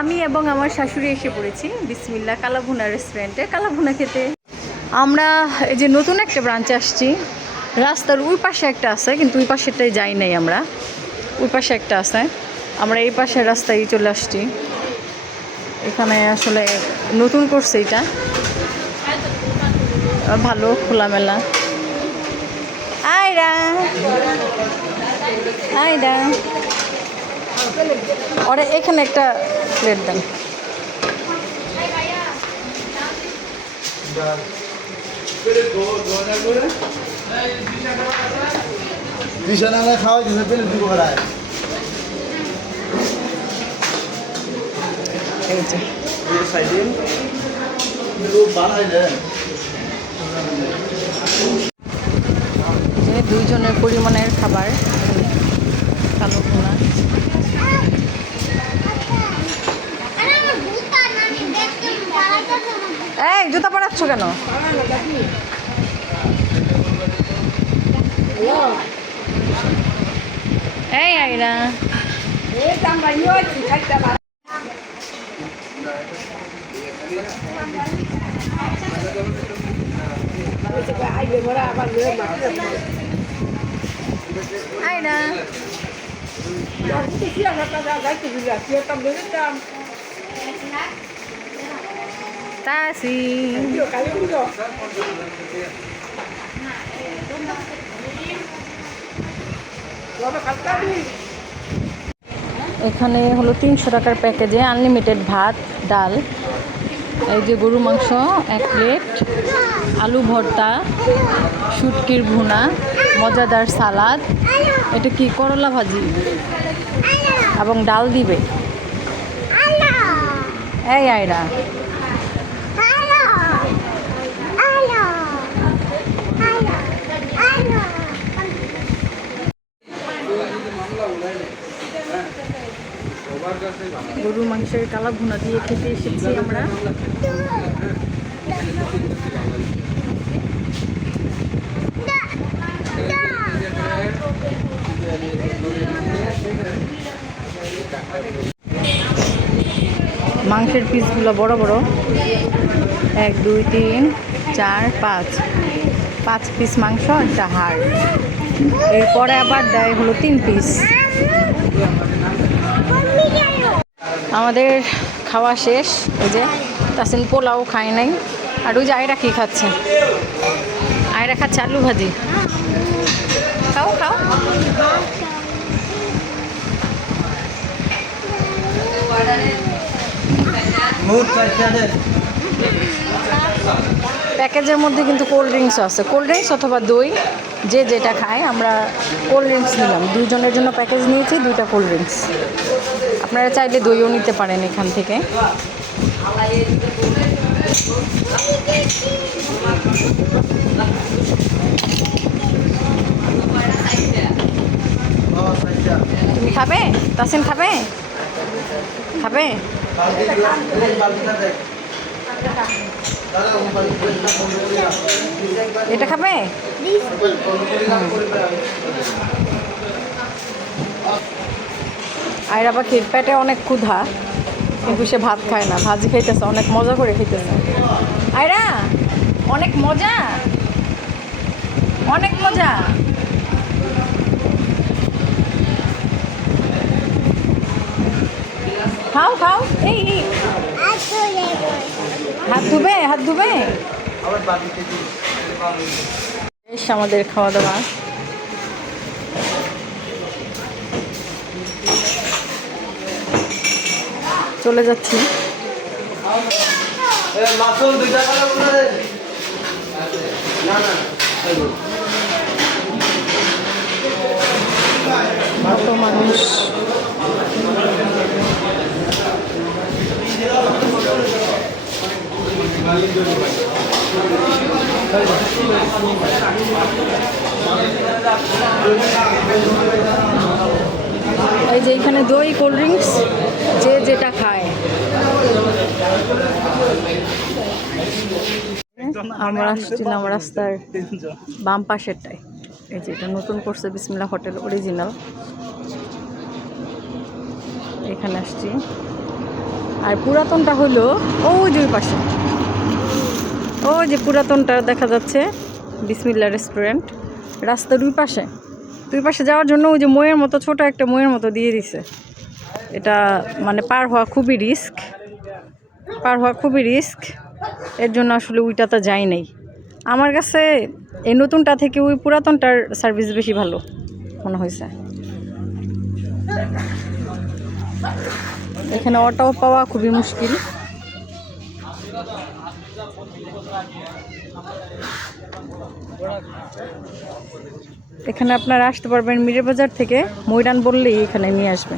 আমি এবং আমার শাশুড়ি এসে পড়েছি বিসমিল্লাহ কালাভুনা রেস্টুরেন্টে কালাভুনা খেতে। আমরা এই যে নতুন একটা ব্রাঞ্চে আসছি, রাস্তার ওই পাশে একটা আছে কিন্তু ওই পাশেরটাই যাই নাই আমরা, ওই পাশে একটা আছে, আমরা এই পাশের রাস্তায় চলে আসছি। এখানে আসলে নতুন করছে এটা, ভালো খোলামেলা। আয়রা আয়রা ওরে এখানে একটা প্লেট দেন। খাওয়া এই যে দুইজনের পরিমাণের খাবার কালো ভুনা। এই জুতা পরাচ্ছ কেন? এই আইরা আইরা তাসি এখানে হলো 300 টাকার প্যাকেজে আনলিমিটেড ভাত ডাল, এই যে গরু মাংস 1 প্লেট, আলু ভর্তা, শুটকির ভুনা, মজাদার সালাদ, এটা কি করলা ভাজি এবং ডাল দিবে। এই আয়রা গরুর মাংসের কালা ভুনা দিয়ে খেতে এসেছি আমরা। মাংসের পিসগুলো বড় বড়, 1 2 3 4 5 পিস মাংস, একটা হাড়, এরপরে আবার দেয় হলো 3 পিস। আমাদের খাওয়া শেষ, ওই যে তাসিন পোলাও খায় নাই, আর ওই যে আয়রা কি খাচ্ছে, আয়রা খাচ্ছে আলু ভাজি। খাও খাও। প্যাকেজের মধ্যে কিন্তু কোল্ড ড্রিঙ্কসও আছে, কোল্ড ড্রিঙ্কস অথবা দই, যে যেটা খায়। আমরা কোল্ড ড্রিঙ্কস নিলাম, দুজনের জন্য প্যাকেজ নিয়েছি, 2টা কোল্ড ড্রিঙ্কস। আপনারা চাইলে দইও নিতে পারেন এখান থেকে। তুমি খাবে? তাসিন খাবে? খাবে? এটা খাবে? আয়রা পাখির পেটে অনেক ক্ষুধা, কিন্তু সে ভাত খায় না, ভাজি খাইতেছে, অনেক মজা করে খাইতেছে। আয়রা অনেক মজা, অনেক মজা। খাও খাও। এই হাত ধুবে, হাত ধুবে। বেশ আমাদের খাওয়া দাওয়া। চলে যাচ্ছি। কত মানুষ, এই যে এখানে দই, কোল্ড ড্রিঙ্কস, যে যেটা খায়। আমরা আসছিলাম রাস্তার বাম পাশেরটায়, এই যে এটা নতুন করছে বিসমিল্লাহ হোটেল অরিজিনাল, এখানে আসছি। আর পুরাতনটা হলো ওই যে ওই পাশে, ওই যে পুরাতনটা দেখা যাচ্ছে বিসমিল্লাহ রেস্টুরেন্ট, রাস্তার দুই পাশে যাওয়ার জন্য ওই যে ময়ের মতো ছোট একটা ময়ের মতো দিয়ে দিছে। এটা মানে পার হওয়া খুবই রিস্ক, এর জন্য আসলে ওইটাতে যাই নাই। আমার কাছে এই নতুনটা থেকে ওই পুরাতনটার সার্ভিস বেশি ভালো মনে হয়েছে। এখানে অটো পাওয়া খুবই মুশকিল। এখানে আপনারা আসতে পারবেন মিরের বাজার থেকে, ময়দান বললেই এখানে নিয়ে আসবে।